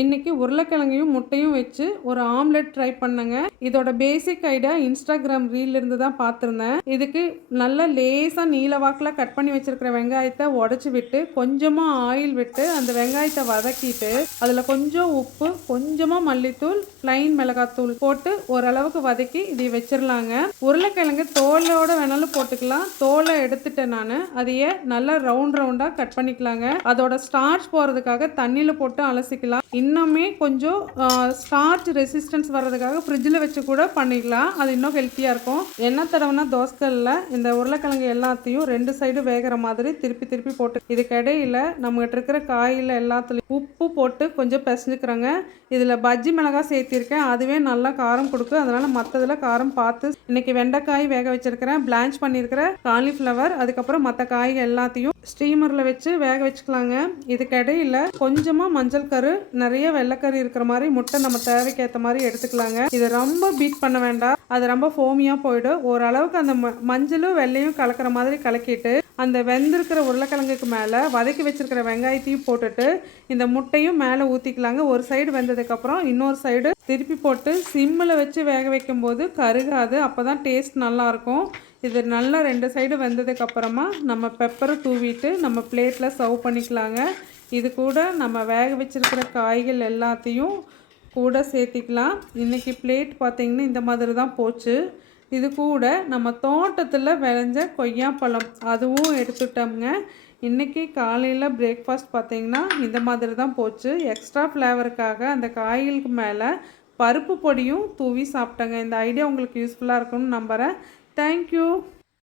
இன்றைக்கி உருளைக்கிழங்கையும் முட்டையும் வச்சு ஒரு ஆம்லெட் ட்ரை பண்ணேங்க. இதோட பேசிக் ஐடியா இன்ஸ்டாகிராம் ரீல்லேருந்து தான் பார்த்துருந்தேன். இதுக்கு நல்லா லேசாக நீல வாக்கில் கட் பண்ணி வச்சுருக்கிற வெங்காயத்தை உடச்சி விட்டு கொஞ்சமாக ஆயில் விட்டு அந்த வெங்காயத்தை வதக்கிட்டு அதில் கொஞ்சம் உப்பு, கொஞ்சமாக மல்லித்தூள், ப்ளைன் மிளகாத்தூள் போட்டு ஓரளவுக்கு வதக்கி இதை வச்சிடலாங்க. உருளைக்கிழங்கு தோலோடு வேணாலும் போட்டுக்கலாம். தோலை எடுத்துட்டேன் நான். அதையே நல்லா ரவுண்டாக கட் பண்ணிக்கலாங்க. அதோட ஸ்டார்ச் போகிறதுக்காக தண்ணியில் போட்டு அலசிக்கலாம். இன்னுமே கொஞ்சம் ஸ்டார்ச் ரெசிஸ்டன்ஸ் வர்றதுக்காக ஃப்ரிட்ஜில் வச்சு கூட பண்ணிக்கலாம். அது இன்னும் ஹெல்த்தியாக இருக்கும். எண்ணெய் தடவைனா தோசைக்கல்ல இந்த உருளைக்கிழங்கு எல்லாத்தையும் 2 சைடு வேகிற மாதிரி திருப்பி போட்டு இதுக்கு இடையில நம்மகிட்ட இருக்கிற காயில் எல்லாத்துலேயும் உப்பு போட்டு கொஞ்சம் பிசைஞ்சுக்கிறோங்க. இதில் பஜ்ஜி மிளகாய் சேர்த்திருக்கேன். அதுவே நல்லா காரம் கொடுக்கும். அதனால் மற்றதில் காரம் பார்த்து இன்றைக்கி வெண்டைக்காய் வேக வச்சுருக்கிறேன். பிளான்ச் பண்ணியிருக்கிற காலிஃப்ளவர், அதுக்கப்புறம் மற்ற காய்கள் எல்லாத்தையும் ஸ்டீமரில் வச்சு வேக வச்சுக்கலாங்க. இதுக்கு இடையில கொஞ்சமாக மஞ்சள் கரு, நிறைய வெள்ளைக்கறி இருக்கிற மாதிரி முட்டை நம்ம தேவைக்கு ஏற்ற மாதிரி எடுத்துக்கலாங்க. இதை ரொம்ப பீட் பண்ண வேண்டாம். அது ரொம்ப ஃபோமியாக போயிடும். ஓரளவுக்கு அந்த மஞ்சளும் வெள்ளையும் கலக்கிற மாதிரி கலக்கிட்டு அந்த வெந்திருக்கிற உருளைக்கிழங்குக்கு மேலே வதக்கி வச்சிருக்கிற வெங்காயத்தையும் போட்டுட்டு இந்த முட்டையும் மேலே ஊற்றிக்கலாங்க. ஒரு சைடு வெந்ததுக்கப்புறம் இன்னொரு சைடு திருப்பி போட்டு சிம்மில் வச்சு வேக வைக்கும் போது கருகாது. அப்போ தான் டேஸ்ட் நல்லாயிருக்கும். இது நல்லா 2 சைடு வெந்ததுக்கப்புறமா நம்ம பெப்பரை தூவிட்டு நம்ம பிளேட்டில் சர்வ் பண்ணிக்கலாங்க. இது கூட நம்ம வேக வச்சுருக்கிற காய்கள் எல்லாத்தையும் கூட சேர்த்திக்கலாம். இன்றைக்கி பிளேட் பார்த்திங்கன்னா இந்த மாதிரி தான் போச்சு. இது கூட நம்ம தோட்டத்தில் விளைஞ்ச கொய்யாப்பழம் அதுவும் எடுத்துட்டோம்ங்க. இன்றைக்கி காலையில் பிரேக்ஃபாஸ்ட் பார்த்திங்கன்னா இந்த மாதிரி தான் போச்சு. எக்ஸ்ட்ரா ஃப்ளேவருக்காக அந்த காய்களுக்கு மேலே பருப்பு பொடியும் தூவி சாப்பிட்டேங்க. இந்த ஐடியா உங்களுக்கு யூஸ்ஃபுல்லாக இருக்கும்னு நம்புகிறேன். தேங்க்யூ.